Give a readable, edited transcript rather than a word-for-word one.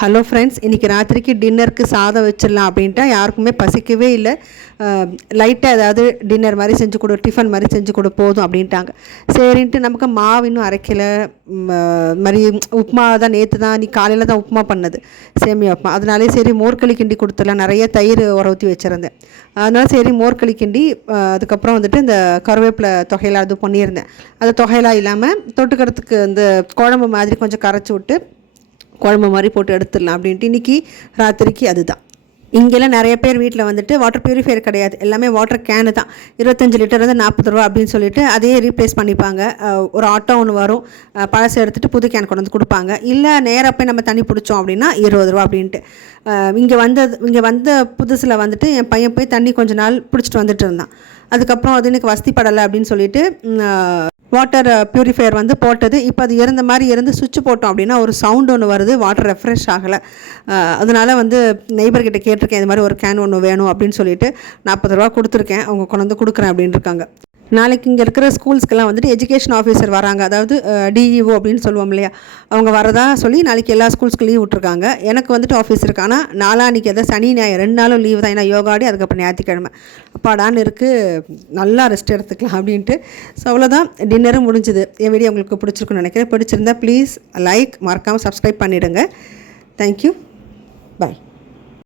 Hello friends, இன்றைக்கி ராத்திரிக்கு டின்னருக்கு சாதம் வச்சிடலாம் அப்படின்ட்டா யாருக்குமே பசிக்கவே இல்லை. லைட்டாக ஏதாவது டின்னர் மாதிரி செஞ்சு கொடு, டிஃபன் மாதிரி செஞ்சு கொடு போதும் அப்படின்ட்டாங்க. சரின்ட்டு நமக்கு மாவு இன்னும் அரைக்கலை. மாதிரி உப்புமா தான் நேற்று தான், நீ காலையில் தான் உப்புமா பண்ணது, சேமியா உப்புமா. அதனாலே சரி மோர்களி கிண்டி கொடுத்துடலாம். நிறைய தயிர் ஊற்றி வச்சுருந்தேன். அதனால சரி மோர்களி கிண்டி அதுக்கப்புறம் வந்துட்டு இந்த கருவேப்பிலை தொகையெல்லாம் அது பண்ணியிருந்தேன். அது தொகையெல்லாம் இல்லாமல் தொட்டுக்கிறதுக்கு இந்த குழம்பு மாதிரி கொஞ்சம் கரைச்சி விட்டு குழம்பு மாதிரி போட்டு எடுத்துடலாம் அப்படின்ட்டு இன்றைக்கி ராத்திரிக்கு அதுதான். இங்கெல்லாம் நிறைய பேர் வீட்டில் வந்துட்டு வாட்டர் ப்யூரிஃபையர் கிடையாது, எல்லாமே வாட்டர் கேனு தான். 25 லிட்டர் வந்து 40 ரூபா அப்படின்னு சொல்லிட்டு அதையே ரீப்ளேஸ் பண்ணிப்பாங்க. ஒரு ஆட்டோ ஒன்று வரும், பழசை எடுத்துகிட்டு புது கேன் கொண்டு வந்து கொடுப்பாங்க. இல்லை நேராக போய் நம்ம தண்ணி பிடிச்சோம் அப்படின்னா 20 ரூபா அப்படின்ட்டு. இங்கே வந்த புதுசில் வந்துட்டு என் பையன் போய் தண்ணி கொஞ்ச நாள் பிடிச்சிட்டு வந்துட்டு இருந்தான். அதுக்கப்புறம் அது எனக்கு வசதிப்படலை அப்படின்னு சொல்லிட்டு வாட்டர் ப்யூரிஃபையர் வந்து போட்டது. இப்போ அது இறந்த மாதிரி இருந்து சுவிட்ச் போட்டோம் அப்படின்னா ஒரு சவுண்ட் ஒன்று வருது, வாட்டர் ரெஃப்ரெஷ் ஆகலை. அதனால் வந்து நெய்பர்கிட்ட கேட்டிருக்கேன், இது மாதிரி ஒரு கேன் ஒன்று வேணும் அப்படின்னு சொல்லிட்டு 40 ரூபா கொடுத்துருக்கேன். அவங்க கொண்டு வந்து கொடுக்குறேன் அப்படின்னு இருக்காங்க. நாளைக்கு இங்கே இருக்கிற ஸ்கூல்ஸ்க்கெல்லாம் வந்துட்டு எஜுகேஷன் ஆஃபீஸர் வராங்க, அதாவது டிஇஓ அப்படின்னு சொல்லுவோம் இல்லையா, அவங்க வரதா சொல்லி நாளைக்கு எல்லா ஸ்கூல்ஸ்க்கு லீவ் விட்ருக்காங்க. எனக்கு வந்துட்டு ஆஃபீஸ் இருக்கு. ஆனால் நாளான்னைக்கு எதாவது சனி ஞாயிறு 2 நாளும் லீவ் தான். ஏன்னா யோகாடி அதுக்கப்புறம் ஞாயிற்றுக்கிழமை அப்பாடான்னு இருக்குது, நல்லா ரெஸ்ட் எடுத்துக்கலாம் அப்படின்ட்டு. ஸோ அவ்வளோதான், டின்னரும் முடிஞ்சுது. என் வீடியோ உங்களுக்கு பிடிச்சிருக்குன்னு நினைக்கிறேன். பிடிச்சிருந்தா ப்ளீஸ் லைக், மறக்காமல் சப்ஸ்கிரைப் பண்ணிவிடுங்க. தேங்க்யூ, பாய்.